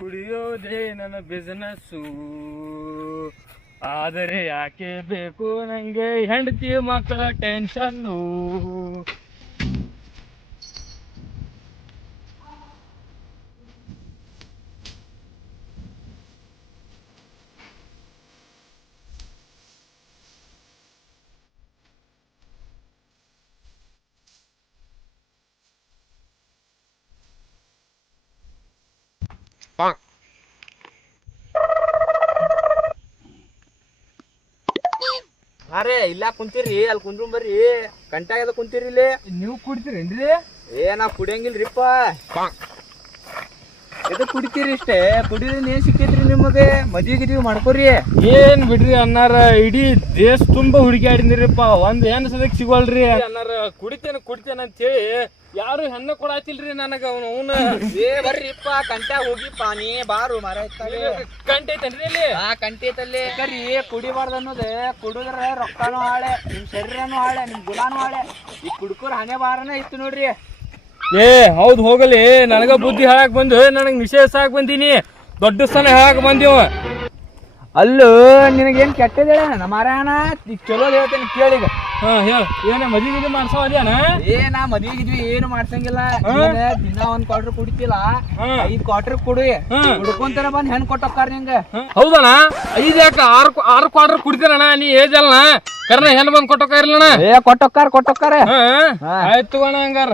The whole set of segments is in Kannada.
ಕುಡಿಯೋದೇ ನನ್ನ ಬಿಸ್ನೆಸ್ಸು ಆದರೆ ಯಾಕೆ ಬೇಕು ನನಗೆ ಹೆಂಡತಿ ಮಕ್ಕಳ ಟೆನ್ಷನ್ನು ಅರೆ ಇಲ್ಲ ಕುಂತೀರಿ ಅಲ್ಲಿ ಕುಂದ್ರು ಬರ್ರಿ. ಕಂಟಾಗದ ಕುಂತೀರಿ ಇಲ್ಲಿ. ನೀವು ಕುಡಿತೀರೇನ್ರಿ? ಏ ನಾ ಕುಡಿಯಂಗಿಲ್ರಿಪ್ಪ. ಇದು ಕುಡಿತೀರಿ ಇಷ್ಟೇ? ಕುಡಿದ್ರೆ ಏನ್ ಸಿಕ್ಕೈತ್ರಿ ನಿಮಗೆ? ಮದ್ವಿ ಗಿದ್ವಿ ಮಾಡ್ಕೋರಿ. ಏನ್ ಬಿಡ್ರಿ ಅನ್ನಾರ? ಇಡೀ ದೇಶ ತುಂಬಾ ಹುಡುಕಾಡಿದ್ರಿಪ್ಪ ಒಂದ್ ಏನ್ ಸದಕ್ ಸಿಗೋಲ್ರಿ. ಅನ್ನಾರ ಕುಡಿತೇನೆ ಕುಡಿತೇನೆ ಅಂತ ಹೇಳಿ ಯಾರು ಹೆಣ್ಣು ಕೊಡಾತಿಲ್ರಿ ನನಗ ಅವನು ಅವನ. ಏ ಬರ್ರಿಪ್ಪ ಕಂಟ ಹೋಗಿ ನೀ ಬಾರು ಮರ ಕಂಟ ಅಲ್ಲಿ ಆ ಕಂಟಿ ಕಂಟೈತಲ್ಲಿ ಕರಿ ಕುಡಿಬಾರ್ದು ಅನ್ನೋದೇ. ಕುಡಿದ್ರೆ ರೊಕ್ಕನೂ ಹಾಳೆ ನಿಮ್ ಶರೀರನೂ ಹಾಳೆ ನಿಮ್ ಗುಲಾನು ಹಾಳೆ. ಈ ಕುಡ್ಕೋರ್ ಹಣೆ ಬಾರನೇ ಇತ್ತು ನೋಡ್ರಿ. ಏ ಹೌದು ಹೋಗಲಿ. ನನಗ ಬುದ್ಧಿ ಹೇಳಕ್ ಬಂದು ನನಗ್ ನಿಷೇಧ ಹಾಕ್ ಬಂದೀನಿ. ದೊಡ್ಡ ಸ್ಥಾನ ಹೇಳಕ್ ಬಂದೀವ. ಅಲ್ಲೂ ನಿನಗೇನ್ ಕೆಟ್ಟದೇಳ? ನಮ್ಮ ಮಾರಾಯಣ ಈಗ ಚಲೋ ಹೇಳ್ತೇನೆ ಕೇಳಿಗ ಹಾ ಹೇಳ. ಏನ ಮದ್ವಿ ಗಿದ್ವಿ ಮಾಡ್ಸೋ ಅದೇನ? ಏ ನಾ ಮದ್ವಿ ಗಿದ್ವಿ ಏನು ಮಾಡ್ಸಂಗಿಲ್ಲ. ಹಾ? ನೀನ್ ದಿನ ಒಂದ್ ಕ್ವಾರ್ಟರ್ ಕುಡಿತಿಲ್ಲ. ಹಾ. ಐದ್ ಕ್ವಾರ್ಟರ್ ಕುಡಿ. ಹಾ. ಕುಡ್ಕೊಂತಾರ ಬಂದ್ ಹೆಣ್ ಕೊಟ್ಟೋಕ್ಕಾರ ನಿಂಗ. ಹೌದಣ್ಣ? ಐದ್ ಯಾಕ? ಆರು ಆರು ಕ್ವಾರ್ಟರ್ ಕುಡಿತೀರಣ್ಣ ನೀ ಏಜ್ ಅಲ್ಲ ಕರ್ನ ಹೆಣ್ಣು ಬಂದ್ ಕೊಟ್ಟೋಕ್ಕಾರ ಇಲ್ಲಣ್ಣ? ಏ ಕೊಟ್ಟೋಕ್ಕಾರ ಕೊಟ್ಟೋಕ್ಕಾರ. ಹಾ. ಹಾ. ಆಯ್ತು ಅಣ್ಣ ಹಂಗಾರ.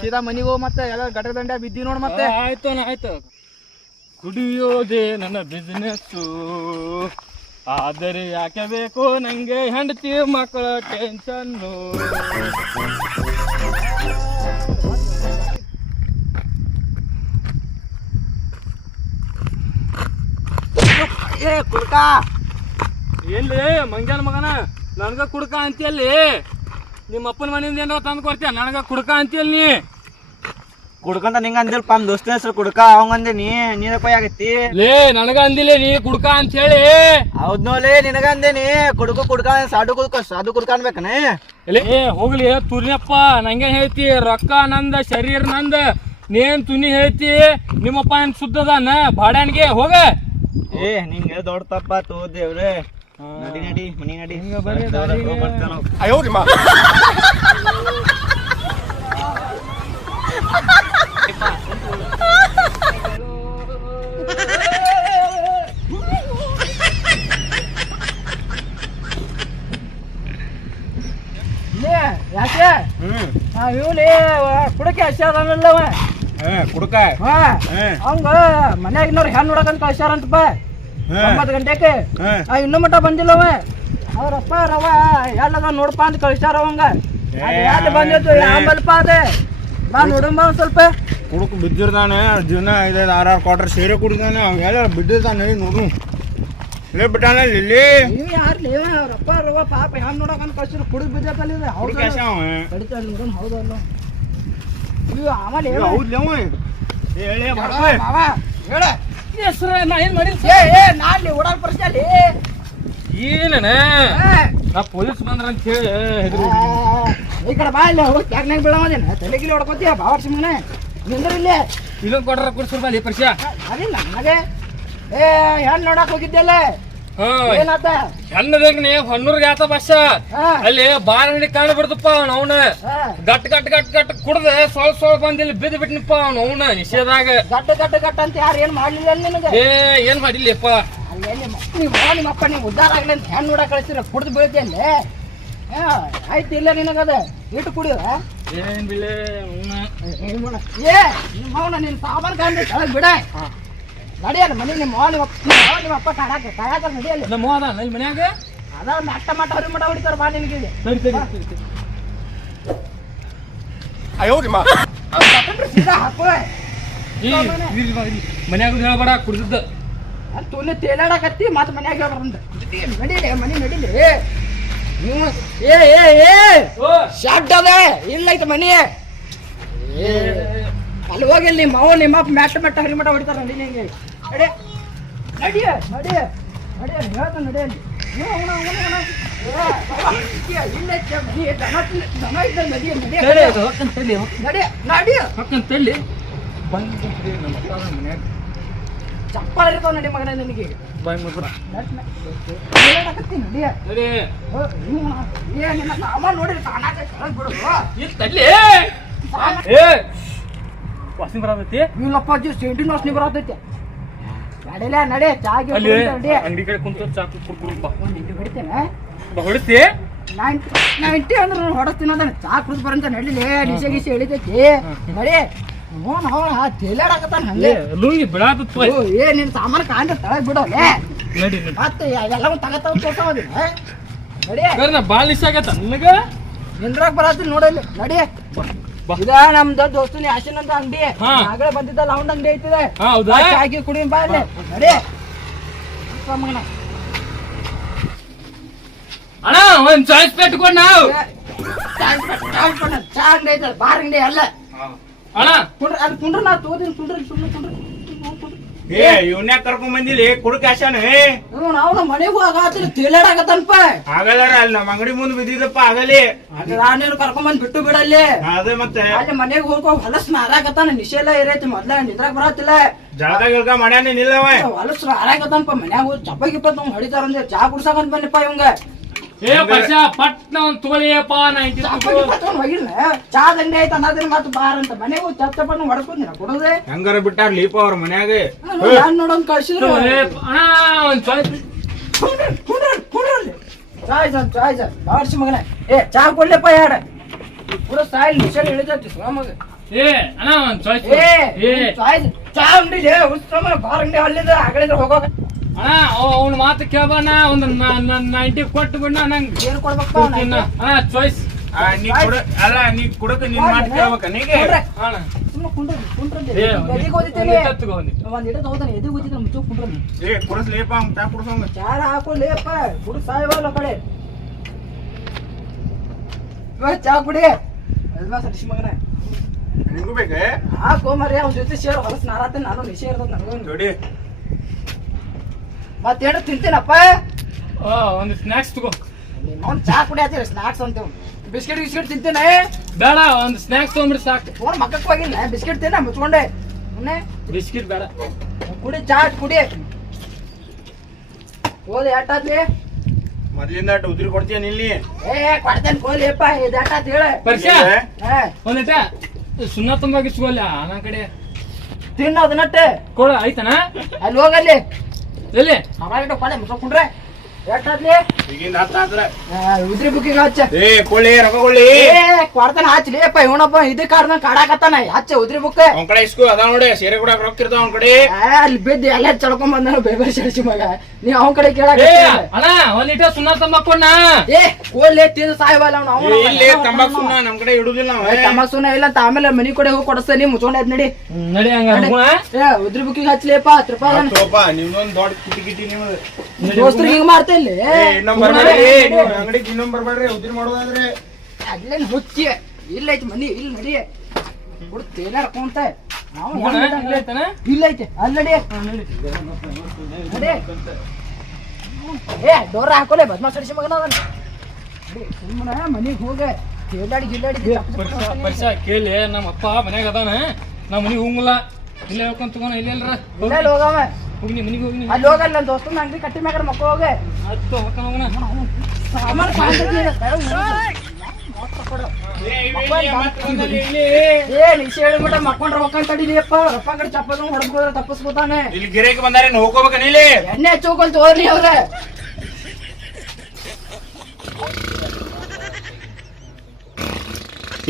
ಸೀದಾ ಮನಿಗೆ ಹೋಗಿ ಮತ್ತೆ ಎಲ್ಲ ಗಟ್ಟ ದಂಡ ಬಿದ್ದಿ ನೋಡ್ ಮತ್ತೆ. ಆಯ್ತು ಆಯ್ತು. ಕುಡಿಯೋದೆ ನನ್ನ ಬಿಸ್ನೆಸ್ಸು ಆದರೆ ಯಾಕೆ ಬೇಕು ನಂಗೆ ಹೆಂಡತಿ ಮಕ್ಕಳ ಟೆನ್ಷನ್ನು ಏ ಕುಡ್ಕ. ಎಲ್ಲಿ ಮಂಗ್ಯಾನ ಮಗನ? ನನ್ಗ ಕುಡ್ಕ ಅಂತೀಯಲ್ಲಿ ನಿಮ್ಮ ಅಪ್ಪನ ಮನೆಯಿಂದ ಏನೋ ತಂದು ಕೊಡ್ತೀಯ? ನನಗ ಕುಡ್ಕ ಅಂತೀಯಲ್ ನೀ. ಕುಡ್ಕಂತ ನಿಂಗ ಅಂದಿಲ್ಪ ನಮ್ ದೋಸ್ತಿನ ಹೆಸರು ಕುಡ್ಕ ಅವಂಗಂದೆ ನೀ ನೀನ ಪೈ ಆಗತ್ತಿ. ಲೇ ನನಗ ಅಂದಿಲ್ಲ ನೀ ಕುಡ್ಕ ಅಂತ ಹೇಳಿ. ಹೌದ್ ನೋಲೆ ನಿನಗ ಅಂದೇನಿ ಕುಡ್ಕು ಕುಡ್ಕ ಸಾಡು ಕುಡ್ಕ ಸಾಡು ಕುಡ್ಕ ಅನ್ಬೇಕನೆ ಏ ಹೋಗ್ಲಿ ತುರ್ನಪ್ಪ ನಂಗೆ ಹೇಳ್ತಿ? ರೊಕ್ಕ ನಂದ ಶರೀರ ನಂದ ನೀನ್ ತುನಿ ಹೇಳ್ತಿ? ನಿಮ್ಮಪ್ಪ ಏನ್ ಸುದ್ದದಾನ ಬಾಡಾಣಿಗೆ ಹೋಗ. ಏ ನಿಂಗೆ ದೊಡ್ಡ ತಪ್ಪ ತೋ ದೇವ್ರೆ. ನಡಿ ನಡಿ ಮನಿ ನಡಿ. ಹಿಂಗ. ಹೋಗ್ ಯಾಕೆ? ಹ್ಮ್. ಇವಲಿ ಕುಡ್ಕ ಹಾ ಹಾ. ಅವಂಗ ಮನ್ಯಾಗ ಇನ್ನೋರ್ ಹೆಣ್ ನೋಡಕಂತ ಕಳ್ಸ್ಯಾರಂತಪ್ಪ ಹಾ. ಒಂಬತ್ತು ಗಂಟೆಗೆ? ಇನ್ನೂ ಮಟ್ಟ ಬಂದಿಲ್ಲವ ಅವ್ರಪ್ಪ ರವ ಎಲ್ಲದ ನೋಡಪ್ಪ ಅಂತ ಕಳಿಸ್ತಾರ ಅವಂಗ. ಎಲ್ಲಿ ಬಂದಿತ್ತು? ಆಂಬಲ್ಪ ಅದೇ. ಬಾ ನೋಡಂಬ ಒಂದ್ ಸ್ವಲ್ಪ. ಹುಡುಕ್ ಬಿದ್ದಿರ್ತಾನೆ ಜೀವನ ಐದೈದು ಆರು ಆರು ಕ್ವಾರ್ಟರ್ ಸೇರೆ ಕುಡಿದಾನೆ. ಅವೆಲ್ಲ ಬಿದ್ದಿರ್ತಾನೆ ನೋಡು. ಇಲ್ಲೇ ಬಿಟ್ಟಾನ ಇಲ್ಲಿ ನೀವು ಯಾರ್ಲಿ ಅವ್ರಪ್ಪ ರವ ಪಾಪ ಹೆಂಗ್ ನೋಡಕ್ ಅಂತ ಕಳ್ಸಿರ ಕುಡಿದ್ ಬಿದ್ದೈತಲ್ಲ ಹೌದು ಕುಡ್ಕ ಅವ. ಕಡಿತಾ ನೋಡೋಣ ಹೌದಲ್ಲ? ಇವ್ ಆಮೇಲೆ ಇದು ಹೇಳು. ಹೇಳು. ಹೆಸ್ರ ನಾ ಏನ್ ಮಾಡಿ ಏ ಏ ನಾನ್ ಓಡಾಕ್ ಅಲ್ಲಿ ಏನನ? ನಾ ಪೊಲೀಸ್ ಬಂದ್ರ ಅಂತ ಹೇಳಿ ಹೆದ್ರಿ ಈ ಕಡೆ ಬಾ ಇಲ್ಲ ಹೋಗಿ ಕ್ಯಾಗ್ನಾಗ ತಲೆ ತಲೆಗಿಲಿ ಹೊಡ್ಕೊತೀಯ ಬಾವರ್ ಸುಮ್ಮನೆ ನಿಂದ್ರ ಇಲ್ಲಿ. ಇದೊಂದು ಕೊಟ್ರ ಕೊಡ್ಸ್ರ ಬಾ ಪರಿಚಯ ಅದಿಲ್ಲ ನನಗೆ ಏ ಹೆಣ್ ನೋಡಕ್ ಹೋಗಿದ್ದೆಲ್ಲ ಹಾ. ಏನಾತ ಹೆಣ್ಣದಾಗ ನೀ ಹೊನ್ನೂರ್ಗೆ ಆತ ಬಸ್ಸ ಹಾ, ಅಲ್ಲಿ ಬಾರ್ ಅಂಗಡಿ ಕಾಣ ಬಿಡ್ದಪ್ಪ ಅವ್ನ ಅವನ. ಗಟ್ ಗಟ್ ಗಟ್ ಗಟ್ ಕುಡ್ದ ಸೊಳ್ ಸೊಳ್ ಬಂದ್ ಇಲ್ಲಿ ಬಿದ್ದು ಬಿಟ್ನಪ್ಪ ಅವ್ನ ಅವನ ನಿಷೇಧಾಗ. ಗಟ್ ಗಟ್ಟ ಗಟ್ಟ ಅಂತ ಯಾರು ಏನ್ ಮಾಡ್ಲಿಲ್ಲ ನಿನಗೆ? ಏ ಏನ್ ಮಾಡಿಲ್ಲಪ್ಪ ಅಲ್ಲೇ ಎಲ್ಲಿ ಮ- ನೀವು ಉದ್ದಾರ ಆಗ್ಲಿ ಅಂತ ಹೆಣ್ಣು ನೋಡಕ್ ಕಳಿಸಿರ ಕುಡ್ದು ಬೀಳ್ತಿಯಲ್ಲೇ ಆಯ್ತು ಇಲ್ಲ ನಿನಗದ ಇಟ್ಟು ಕುಡಿಯ ಏನ್ ಬಿಳೆ ಅವ್ನ? ಏನ್ ಏ ನಿಮ್ಮ ಅವನ ನಿನ್ನ ಸಾಮಾನು ಕಾಣ್ಬೇಕು ಬಿಡ. ನಡಿಯಲ್ಲ ಮನೆ ನಿಮ್ಮ ಮಾವ ನಿಮ್ಮ ಅಪ್ಪ ನಿಮ್ಮ ಅವ್ವ, ನಿಮ್ಮ ಅಪ್ಪ ನಡಿಯಲ್ಲ. ನಮ್ಮ ಅದ ನಲ್ ಮನ್ಯಾಗ? ಅದ ಒಂದು ಅಟ್ಟ ಮಟ್ಟ ಹೊಡಿತಾರ ಬಾ ನಿನಗೆ ಇಲ್ಲಿ. ಸರಿ ಸರಿ ಸರಿ, ಸರಿ. ಅವ್ನ್ ತಕೊಂಡ್ರೆ ಸೀದಾ ಹಾಕು ಈ ಇರ್ಲಿ ಬಾ, ಇರ್ಲಿ. ಮನ್ಯಾಗ ಹೇಳ್ಬೇಡ ಕುಡ್ದಿದ್ದ. ಅಲ್ಲಿ ತುಲ್ಲೆ ತೇಲಾಡಕತ್ತಿ ಮತ್ತೆ ಮನ್ಯಾಗ ಹೇಳ್ಬಾರಂದ ನಡೀಲಿ ಮನೆ ನಡೀಲಿ. ನೀವು ಏ ಏ ಏ ಶಾಟ್ ಅದ. ಇಲ್ಲ ಐತೆ ಮನಿ. ಏ ಅಲ್ಲಿ ಹೋಗಿ ಅಲ್ಲಿ ಮಾವ ನಿಮ್ಮ ಮ್ಯಾಟ್ ಮೆಟ್ಟ ಹರಿ ಮಟ್ಟ ಹೊಡಿತಾರ ನಡಿ ನಿಂಗೆ. ನಡಿ ನಡಿಯ ನಡಿ ನಡಿ ಹೇಳ್ತಾನೆ ಹೊಕ್ಕನ್ ತಳ್ಳಿ ಚಪ್ಪಲ್ ಇರ್ತಾವ ನಡಿ ಮಗನ ನಿನಗೆ. ಬಾಯ್ ಮುಗ್ರ ನಡಿ ನಡಿ. ಏ ನಿನ್ನ ಸಾಮಾನ್ ನೋಡಿ ಕೆಳಗ್ ಬಿಡು ಇಲ್ಲಿ ತಡ್ಲಿ. ಏ. ವಾಸನೆ ಬರತೈತಿ? ಇಲ್ಲಪ್ಪ ಅಜ್ಜಿ ಸೆಂಟಿನ ವಾಸನೆ ಬರತೈತಿ. ನಡಿಲ ನಡೆ ಚಾಗಿ ಅಲ್ಲಿ ನಡಿ. ಅಂಗಡಿ ಕಡೆ ಕುಂತ ಚಾಕು ಕುಡ್ಕೊಳಪ್ಪ ಒಂದು ಇಂಟು ಹೊಡಿತೇನೆ ಹೊಡಿತಿ ನೈಂಟಿ ನೈಂಟಿ ಅಂದ್ರೆ ನಾನು ಹೊಡಸ್ತೀನಿ ಅದನ್ನ ಚಾ ಕುಡಿದು ಬರಂತ ನಡಿಲಿ. ಡಿಸೆ ಗಿಶೆ ಎಳಿತೈತಿ ನಡಿ. ತೇಲಾಡಕತ್ತಾನ ಹಂಗೆ. ಲೂಯಿ ಏ ನಿನ್ ಸಾಮಾನು ಕಾಂಡ ತಳಗ್ ಬಿಡೋಲೆ. ನಡಿ ಮತ್ತೆ ತಗತಾವ ತೋರ್ಸಾವದಿನ ಆಗತ್ತ ನನಗ? ನಿಂದ್ರಾಗ ಬರತ್ತೀನಿ ನೋಡಲ್ಲಿ ನಡಿ. ಇದ ನಮ್ದು ದೋಸ್ತನಿ ಆಶಿನ್ ಅಂತ ಅಂಗಡಿ. ಹಾ. ಆಗಲೇ ಬಂದಿದ್ದಲ್ಲ ಅವನ ಅಂಗಡಿ ಐತಿದೆ. ಹಾ, ಹೌದಾ? ಚಾಕಿ ಕುಡಿ ಬಾ ಅಲ್ಲಿ. ನಡಿ. ಬಾ ಮಗನ. ಅಣ್ಣ ಒಂದ್ ಚಾಯ್ಸ್ ಪೆಟ್ಕೊಂಡ್ ನಾವು. ಏ, ಚಾ ಇಟ್ಕೊಂಡು, ಚಾ ಇಟ್ಕೊಂಡು, ಚಾ ಅಂಗಡಿ ಐತಲ್ಲ ಬಾರ್ ಅಂಗಡಿ ಅಲ್ಲ. ಅಣ್ಣ. ಕುಂಡ್ರ ಅಲ್ಲಿ ಕುಂಡ್ರ ನಾ ತೋದಿನ ಕುಂಡ್ರ ಸುಮ್ಮನೆ ಕುಂಡ್ರಿ. ಏ ಇವನ್ಯಾಕ ಕರ್ಕೊಂಡ್ ಬಂದಿಲ್ಲ ಕುಡುಕ ಆಶಾನ ಇವ್ನು ನಾವು ಮನೆಗೂ ಆಗಾತಿಲ್ಲ ತೇಲಾಡಕತ್ತನಪ್ಪ ಆಗಲ್ಲಾರ ಅಲ್ಲಿ ನಮ್ಮ ಅಂಗಡಿ ಮುಂದೆ ಬಿದ್ದಿದ್ದಪ್ಪ ಆಗಲಿ. ನಾನೇನು ಕರ್ಕೊಂಬಂದ್ ಬಿಟ್ಟು ಬಿಡಲ್ಲಿ. ಅದೇ ಮತ್ತೆ. ಅಲ್ಲಿ ಮನೆಗೆ ಹೋಗೋ ಹೊಲಸ್ ಮಾರಾಕತ್ತಾನ ನಿಶೆಲ್ಲ ಇರೈತಿ ಮೊದ್ಲ ನಿದ್ರಾಗ ಬರತ್ತಿಲ್ಲ. ಜಳದಾಗ ಗಿಳಕ ಮಾಡ್ಯಾನ ನಿಲ್ಲವ ಹೊಲಸ್ ಮಾರಾಕತ್ತಾನಪ್ಪ ಮನ್ಯಾಗ ಹೋಗಿ ಚಪ್ಪ ಗಿಪ್ಪ ಹೊಡಿತಾರ ಅಂದ್ರೆ ಚಾ ಕುಡ್ಸಕಂತ ಬನ್ನಿಪ್ಪ ಇವಂಗ. ಏ ಪರ್ಷ ಪಟ್ನ ಒಂದ್ ತೋಳಿಯಪ್ಪ ನಾ ಹೋಗಿಲ್ಲ ಚಾ ದಂಡೆ ಐತ ಅನ್ನೋದ್ರ ಮತ್ತೆ ಬಾರ ಅಂತ. ಮನೆಗೆ ಚಪ್ಪನ್ನು ಚಪ್ಪ ಕೊಡದೆ. ಹೆಂಗಾರ ಬಿಟ್ಟಾರ ಲೀಪ ಅವ್ರ ಮನ್ಯಾಗ? ನಾನ್ ನೋಡೋನ್ ಕಳ್ಸಿದ್ರು? ಅಣ್ಣ ಒಂದ್ ಅಲ್ಲಿ. ಚಾಯ್ ಸರ್ ಚಾಯ್ ಸರ್. ಬಾಡ್ಸಿ ಮಗನ. ಏ ಚಾ ಕೊಡ್ಲಪ್ಪ ಯಾಡ? ಪೂರ ಸಾಯಿಲ್ ನಿಷೇಧ ಇಳಿದೈತಿ ಮಗ. ಏ ಅಣ್ಣ ಒಂದ್ ಚಾಯ್ಸ್ ಏ ಚಾಯ್ ಚಾ ಅಂಗಡಿ ಉತ್ಸವ ಬಾರ್ ಅಂಗಡಿ ಅಲ್ಲಿಂದ ಆಗಲಿಂದ ಹೋಗೋಗ ಅಣ್ಣ ಅವ್ನ ಮಾತು ಕೇಳಬಣ್ಣ ಒಂದು ನೈಂಟಿ ಕೊಟ್ಟು ಬಿಡ ನಂಗೆ. ಏನ್ ಕೊಡ್ಬೇಕಪ್ಪ ಅವ್ನ? ಅಣ್ಣ. ಚಾಯ್ಸ್ ನೀ ಕೊಡ ಅಲ್ಲ ನೀ ಕುಡಕ ನಿನ್ ಮಾತು ಕೇಳ್ಬೇಕ ನೀಗೆ ಕುಂಡ್ರಿ, ಕುಂಡ್ರಿ ಅಲ್ಲಿ. ಏ ಎದಿಗ್ ಓದಿತೀನಿ? ಒಂದ್ ಎದಿಗ್ ಮುಚ್ಚು ಕುಂಡ್ರಿ ಕುಡಸ್ಲೇಪ ಅವ್ನ್ ಚಾ ಕುಡ್ಸಂಗ ಚಾರ ಹಾಕೊಳ್ಳಿಯಪ್ಪ ಕುಡಿ ಸಾಯವಲ್ಲ ಕಡೆ. ಚಾ ಕುಡಿ. ಅಲ್ವಾ ಸರಿಸಿ ಮಗನ? ನಿಂಗೂ ಬೇಕೆ ಹಾಕೋ ಮರಿ ಅವ್ನ ಜೊತೆ ಸೇರ್ ಹೊಲಸ್ ನಾರಾತ ನಾನು ನಿಶೆ ಇರ್ತದ ನನಗೂ ನೋಡಿ ಮತ್ತೇನು ತಿಂತೀನಪ್ಪ? ಒಂದು ಒಂದ್ ಸ್ನಾಕ್ಸ್ ತಗೋ. ಅವ್ನು ಚಾ ಕುಡಿ ಹಚ್ಚಿರ ಸ್ನಾಕ್ಸ್ ಅಂತೇವ್ ಬಿಸ್ಕೆಟ್ ಬಿಸ್ಕೆಟ್ ತಿಂತೇನೆ. ಬೇಡ ಒಂದು ಸ್ನಾಕ್ಸ್ ತಗೊಂಡ್ಬಿಡಿ ಸಾಕು. ಫೋನ್ ಮಕ್ಕಕ್ಕೆ ಹೋಗಿಲ್ಲ ಬಿಸ್ಕೆಟ್ ತಿನ್ನ ಮುಚ್ಕೊಂಡೆ. ಮುನ್ನೆ ಬಿಸ್ಕಿಟ್ ಬೇಡ. ಕುಡಿ ಚಾ ಕುಡಿ. ಹೋದ ಎಟ್ಟಾತ್ಲಿ ಮೊದ್ಲಿಂದ ಅಟ್ ಉದ್ರಿ ಕೊಡ್ತೀನಿ ಇಲ್ಲಿ ಏ ಕೊಡ್ತೇನೆ ಕೋಲಿಯಪ್ಪ ಇದು ಎಷ್ಟಾತ್ ಹೇಳ. ಪರ್ಷ ಏ? ಒಂದಿಟ ಸುಣ್ಣ ತುಂಬ ಸಿಗೋಲ್ಲ ನನ್ನ ಕಡೆ. ತಿನ್ನು ಅದನ್ನಟ್ಟೆ. ಕೊಡ ಆಯ್ತಾನ? ಅಲ್ಲಿ ಹೋಗಲ್ಲಿ. ಎಲ್ಲಿ ಅವಾಗ ಕೊಡೆ ಮುಚ್ಕೊಂಡ್ರೆ ಎಷ್ಟಾತ್ಲಿ ಈಗಿಂದ ಹತ್ತ ಆದ್ರ. ಉದ್ರಿ ಬುಕ್ಕಿಂಗ್ ಹಚ್ಚ ಏ ಕೊಳ್ಳಿ ರೊಕ್ಕ ಕೊಳ್ಳಿ. ಏ ಕೊಡ್ತಾನ ಹಚ್ಲಿ ಅಪ್ಪ ಇವನಪ್ಪ ಇದು ಕಾಡ್ದಂಗ್ ಕಾಡಾಕತ್ತಾನ ಹಚ್ಚ ಉದ್ರಿ ಬುಕ್. ಅವ್ನ ಕಡೆ ಇಸ್ಕು ಅದಾವ ನೋಡಿ ಸೀರೆ ಕೂಡ ರೊಕ್ಕ ಇರ್ತಾವ ಅವ್ನ ಕಡೆ. ಅಲ್ಲಿ ಬಿದ್ದು ಎಲ್ಲ ಚಡ್ಕೊಂಡ್ ಬಂದನ ಬೇಬರ್ ಸಡಿಸಿ ಮಗ. ನೀ ಅವನ ಕಡೆ ಕೇಳಾಕ ಏ ಅಣ್ಣ ಒಂದ್ ಲೀಟರ್ ಸುಣ್ಣ ತಂಬಾಕೊಂಡ ಏ ಕೋಲ್ಲೆ ತಿಂದು ಸಾಯ್ಬಲ್ಲ ಏ, ಇಲ್ಲಿ ತಂಬಾಕ್ ಸುಣ್ಣ ನಮ್ ಕಡೆ ಇಡುದಿಲ್ಲ ನಾವು ಇಲ್ಲ ಅಂತ ಆಮೇಲೆ ಮನಿ ಕಡೆ ಹೋಗಿ ಕೊಡಿಸ್ತೇನೆ ಮುಚ್ಕೊಂಡ್ ಆಯ್ತು ನಡಿ. ಹಂಗ ಉದ್ರಿ ಬುಕ್ಕಿಗೆ ಹಚ್ಲಿಯಪ್ಪ ಹತ್ತು ರೂಪಾಯಿ. ಅದಾನ. ತಗೋಪ ನಿಮ್ದೊಂದ್ ದೊಡ್ಡ ಕಿಟಿ ಕಿಟಿ ನಿಮ್ದು. ದೋಸ್ತರಿಗೆ ಹಿಂಗ್ ಮಾಡ್ತಾ? ನೀವು ಅಂಗಡಿಗೆ ಇನ್ನೊಂದ್ ಬರ್ಬೇಡ್ರಿ ಉದ್ರಿ ಮಾಡೋದಾದ್ರೆ. ಅಲ್ಲೇನ್ ಹುಚ್ಚಿ. ಇಲ್ಲ ಐತಿ ಮನಿ ಇಲ್ಲಿ ನಡಿ ಹೋಗೋಣ? ಹೆಂಗ್ ಬಿಡಂಗಿಲ್ಲ. ಇಲ್ಲೇ ಐತೆ ಅಲ್ಲಿ ನಡಿ. ನಡಿ. ಏ ಡೋರ್ ಹಾಕೋಲೆ ಬದ್ಮಾ ಸಡಿಸಿ ಮಗನ ಅದನ್ನ ಸುಮ್ಮನೆ ಮನಿಗ್ ಹೋಗ. ಕೇಳಾಡಿ ಗಿಲ್ಲಾಡಿ ಪರ್ಸ ಕೇಳಿ. ನಮ್ಮ ಅಪ್ಪ ಮನ್ಯಾಗ ಅದಾನ. ನಮ್ಮ ಮನಿಗ್ ಹೋಗಲ್ಲ ಇಲ್ಲೇ ಹೋಗ್ಕೊಂಡ್ ತಗೋಣ ಇಲ್ಲೇ ಅಲ್ರ ಇಲ್ಲ ಹೋಗವ. ಹೋಗಿ ಮನಿಗ್ ಹೋಗಿ ಅಲ್ಲಿ ಹೋಗಲ್ಲ ನನ್ನ ದೋಸ್ತನ ಅಂಗಡಿ ಕಟ್ಟಿ ಮ್ಯಾಗ ಮಕ್ಕ ಹೋಗೆ. ಆಯ್ತು ಹೋಗ್ಕೊಂಡ್ ಹೋಗೋಣ ಸಾಮಾನು ಕಾಣ್ತೈತಿ ಈಗ. ಏ ನಿಶೆ ಹೇಳ್ಬಿಟ್ಟ ಮಕ್ಕೊಂಡ್ರ ಮಕ್ಕಂಡ್ ತಡಿಲಿಯಪ್ಪ ರಪ್ಪ ಕಡೆ ಚಪ್ಪಲ್ ಹೊಡೆದ್ಕೋದ್ರೆ ತಪ್ಪಿಸ್ಕೊತಾನೆ ಇಲ್ಲಿ ಗಿರೇಕ್ ಬಂದಾರೆ ಹೋಗ್ಕೋಬೇಕ ನೀಲಿ ಎಣ್ಣೆ ಹಚ್ಚೋಕಂತ ಹೋದ್ರಿ ಅವ್ರ.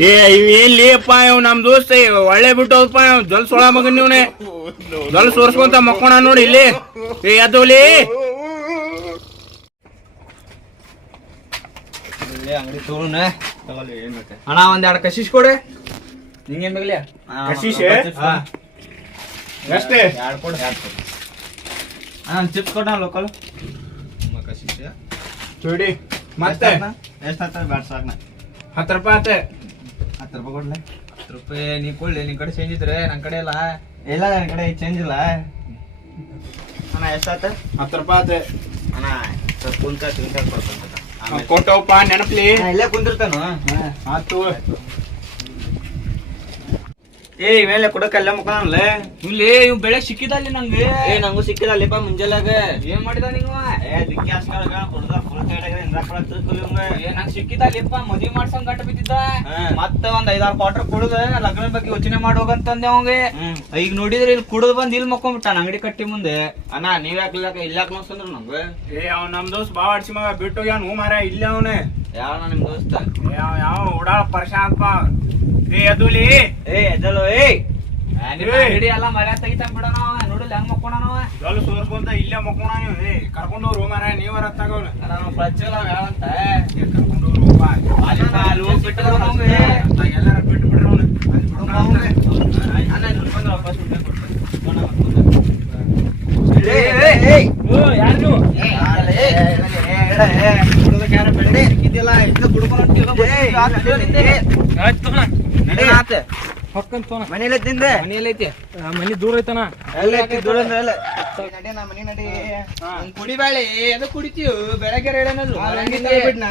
ಏ ಇವ್ ಎಲ್ಲಿಯಪ್ಪ ಇವ್ ನಮ್ ದೋಸ್ತ ಇವ್ ಒಳ್ಳೆ ಬಿಟ್ಟೋದಪ್ಪ ಇವ್ ಜಲ್ ಸೊಳ ಮಗನ್ ನೀವ್ನೆ ಜಲ್ ಸೋರ್ಸ್ಕೊಂತ ಮಕ್ಕೋಣ ನೋಡಿ ಇಲ್ಲಿ. ಏ ಎದ್ದೋಲಿ ಅಂಗಡಿ ತಗೊಳ್ಳೋಣ ಅಣ್ಣ ಒಂದ್ ಎರಡು ಕಶಿಶ್ ಕೊಡೆ. ನಿಂಗೇನ್ ಬೇಕಲ್ಲ ಕಶೀಶ್? ಅಷ್ಟೇ ಎರಡು ಕೊಡು. ಅಣ್ಣ ಚಿಪ್ಸ್ ಕೊಡ ಲೋಕಲ್ ಕಶಿಶ್? ಚೂಡಿ. ಮತ್ತೆ? ಎಷ್ಟು ಹತ್ತ ಬ್ಯಾಡ ಸಾಕ್ನ ಹತ್ತು ರೂಪಾಯಿ ಆತ. ಹತ್ತು ರೂಪಾಯಿ ಕೊಡ್ಲೆ ಹತ್ತು ರೂಪಾಯಿ ನೀ ಕೊಡ್ಲಿ ನಿನ್ ಕಡೆ ಚೇಂಜ್ ಇದ್ರೆ ನನ್ನ ಕಡೆ ಇಲ್ಲ ಇಲ್ಲ ನನ್ನ ಕಡೆ ಚೇಂಜ್ ಇಲ್ಲ. ಅಣ್ಣ ಎಷ್ಟಾತ ಹತ್ತು ರೂಪಾಯಿ ಆತ ಅಣ್ಣ ಸ್ವಲ್ಪ ಕುಂತ ತಿಂತ ಕೊಡ್ತಂತ ಕೊಟ್ಟವಪ್ಪ ನೆನಪ್ಲಿ. ಇಲ್ಲೇ ಕುಂತಿರ್ತಾನು ಆತು. ಏ ಇವೆಲ್ಲ ಕೊಡಕಲ್ಲ ಮುಖನಲ್ಲ ಇಲ್ಲಿ ಇವ್ ಬೆಳೆ ಸಿಕ್ಕಿದಲ್ಲಿ ನಂಗೆ. ಏ ನಂಗೂ ಸಿಕ್ಕಿದಲ್ಲಪ್ಪ ಮುಂಜಾಲಾಗ ಏನ್ ಮಾಡಿದ ನೀವು ಏ ದಿಕ್ಕಿ ಹಾಸ್ಕೊಳಗ ಕುಡ್ದ ನಂಗ್ ಸಿಕ್ಕಿದಲ್ಲಿಪ್ಪ ಮದ್ವಿ ಮಾಡ್ಸಂಗ್ ಗಂಟ ಬಿದ್ದಿದ್ದ. ಮತ್ತ ಒಂದ್ ಐದಾರು ಕ್ವಾರ್ಟರ್ ಕುಡ್ದ ಲಗ್ನ ಬಗ್ಗೆ ಯೋಚನೆ ಮಾಡೋಗಂತಂದೆ ಅವಂಗೆ. ಈಗ ನೋಡಿದ್ರೆ ಇಲ್ಲಿ ಕುಡದ್ ಬಂದ್ ಇಲ್ಲಿ ಮಕ್ಕೊಂಡ್ಬಿಟ್ಟ ಅಂಗಡಿ ಕಟ್ಟಿ ಮುಂದೆ. ಅಣ್ಣ ನೀವ್ ಯಾಕೆ ಇಲ್ಲ ನೋಡ್ಸಂದ್ರ ನಂಗ ಏ ಅವ್ ನಮ್ ದೋಸ್ತ್ ಬಾವ ಅಡ್ಸಿ ಮಗ ಬಿಟ್ಟು ಹೋಗ್ಯಾನ ಹೂ ಮಾರ ಇಲ್ಲ ಅವನೇ. ಯಾವ ನಿಮ್ ದೋಸ್ತ? ಯಾವ ಯಾವ ಉಡಾಳ ಪರ್ಶಾಂತ್ ಏ ಎದುಲಿ ಏ ಎದಲು ಏ ಸೋರ್ಸ್ಕೊಂತ ಇಲ್ಲೇ ಮಕ್ಕೋಣ ನೀವು ಏ ಕರ್ಕೊಂಡವ್ರು ಮಾರ ನೀವರ ತಗೋಣ ಅವ್ನ್ಗೆ. ಎಲ್ಲಾರ ಬಿಟ್ಟು ಬಿಡ್ರಿ ಯಾರು ಕುಡ್ಕೊಂಡು ಹೊಕ್ಕಂತ ಮನೇಲಿ ತಿಂದೆ ಐತಿ ಮನಿ ದೂರ ಐತನ ಎಲ್ಲ ಐತಿ, ದೂರ ಅಂದ್ರೆ ಎಲ್ಲ. ನಡಿ, ನಾ ಮನೆ ನಡಿ. ಕುಡಿಬೇಳೆ ಎದಕ್ ಕುಡಿತೀವಿ ಬೆಳಗ್ಗೆ ರೇಡನಲ್ಲು ಆ ಲುಂಗಿ ತಗೊಂಡ್ಬಿಟ್ ನಾ,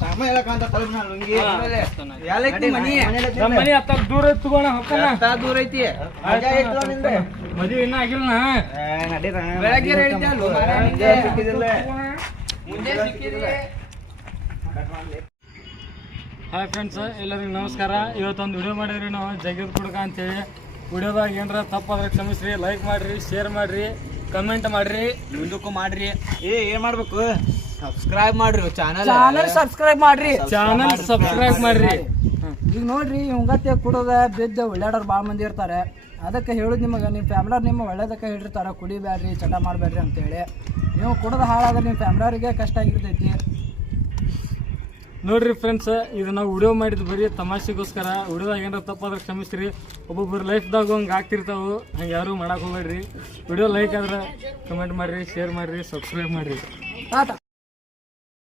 ಸಾಮ ಹೇಳಕ್ಕಂತ ತಲುಪ್ ನಾ ಲುಂಗಿ. ಎಲ್ಲೈತಿ ಮನಿ? ನಮ್ಮ ಮನಿ ಹತ್ತ ದೂರ ಐತಿ ತಗೋಣ ಹೊಕ್ಕನ ಎಷ್ಟಾ ದೂರ ಐತಿ. ಮಜಾ ನಿಂದೆ. ಮದ್ವಿ ಇನ್ನ ಆಗಿಲ್ಲ ನಡಿ ನಾ. ಬೆಳಗ್ಗೆ. ಮುಂದೆ ಸಿಕ್ಕಿದ್ರಿ ಹಾಯ್ ಫ್ರೆಂಡ್ಸ್ ಎಲ್ಲರಿಗೂ ನಮಸ್ಕಾರ. ಇವತ್ತೊಂದು ವಿಡಿಯೋ ಮಾಡಿದ್ರಿ ನಾವು ಜಗದ್ ಕುಡ್ಕ ಅಂತೇಳಿ. ವಿಡಿಯೋದಾಗ ಏನಾರ ತಪ್ಪಾದ್ರೆ ಕ್ಷಮಿಸ್ರಿ ಲೈಕ್ ಮಾಡ್ರಿ ಶೇರ್ ಮಾಡ್ರಿ ಕಮೆಂಟ್ ಮಾಡ್ರಿ ಮುಂದಕ್ಕೂ ಮಾಡ್ರಿ. ಏ ಏನ್ ಮಾಡ್ಬೇಕು? ಸಬ್ಸ್ಕ್ರೈಬ್ ಮಾಡ್ರಿ ಚಾನಲ್ ಚಾನಲ್ ಸಬ್ಸ್ಕ್ರೈಬ್ ಮಾಡ್ರಿ. ಚಾನಲ್ ಸಬ್ಸ್ಕ್ರೈಬ್ ಮಾಡ್ರಿ. ಈಗ ನೋಡ್ರಿ ಹಿಂಗತ್ತೆ ಕುಡೋದ ಬಿದ್ದ ಒಳ್ಳೆಯಾಡೋರು ಭಾಳ ಮಂದಿ ಇರ್ತಾರೆ. ಅದಕ್ಕೆ ಹೇಳುದು ನಿಮಗೆ ನಿಮ್ಮ ಫ್ಯಾಮ್ಲರ್ ನಿಮ್ಮ ಒಳ್ಳೇದಕ್ಕೆ ಹೇಳಿರ್ತಾರೆ. ಕುಡಿಬೇಡ್ರಿ ಚಟ ಮಾಡಬೇಡ್ರಿ ಅಂತೇಳಿ. ನೀವು ಕುಡೋದು ಹಾಳಾದ್ರೆ ನಿಮ್ಮ ಫ್ಯಾಮಿಲಿಯವ್ರಿಗೆ ಕಷ್ಟ ಆಗಿರ್ತೈತಿ. ನೋಡ್ರಿ ಫ್ರೆಂಡ್ಸ್ ಇದು ನಾವು ವಿಡಿಯೋ ಮಾಡಿದ್ ಬರೀ ತಮಾಷೆಗೋಸ್ಕರ. ವಿಡಿಯೋದಾಗ ಏನಾರ ತಪ್ಪಾದ್ರೆ ಕ್ಷಮಿಸ್ರಿ. ಒಬ್ಬೊಬ್ಬರು ಲೈಫ್ದಾಗ ಹಂಗೆ ಆಗ್ತಿರ್ತಾವೆ, ಹಂಗೆ ಯಾರು ಮಾಡಕ್ಕೆ ಹೋಗ್ಬೇಡ್ರಿ. ವಿಡಿಯೋ ಲೈಕ್ ಆದ್ರೆ ಕಮೆಂಟ್ ಮಾಡಿರಿ ಶೇರ್ ಮಾಡಿರಿ ಸಬ್ಸ್ಕ್ರೈಬ್ ಮಾಡಿರಿ. ಟಾಟಾ.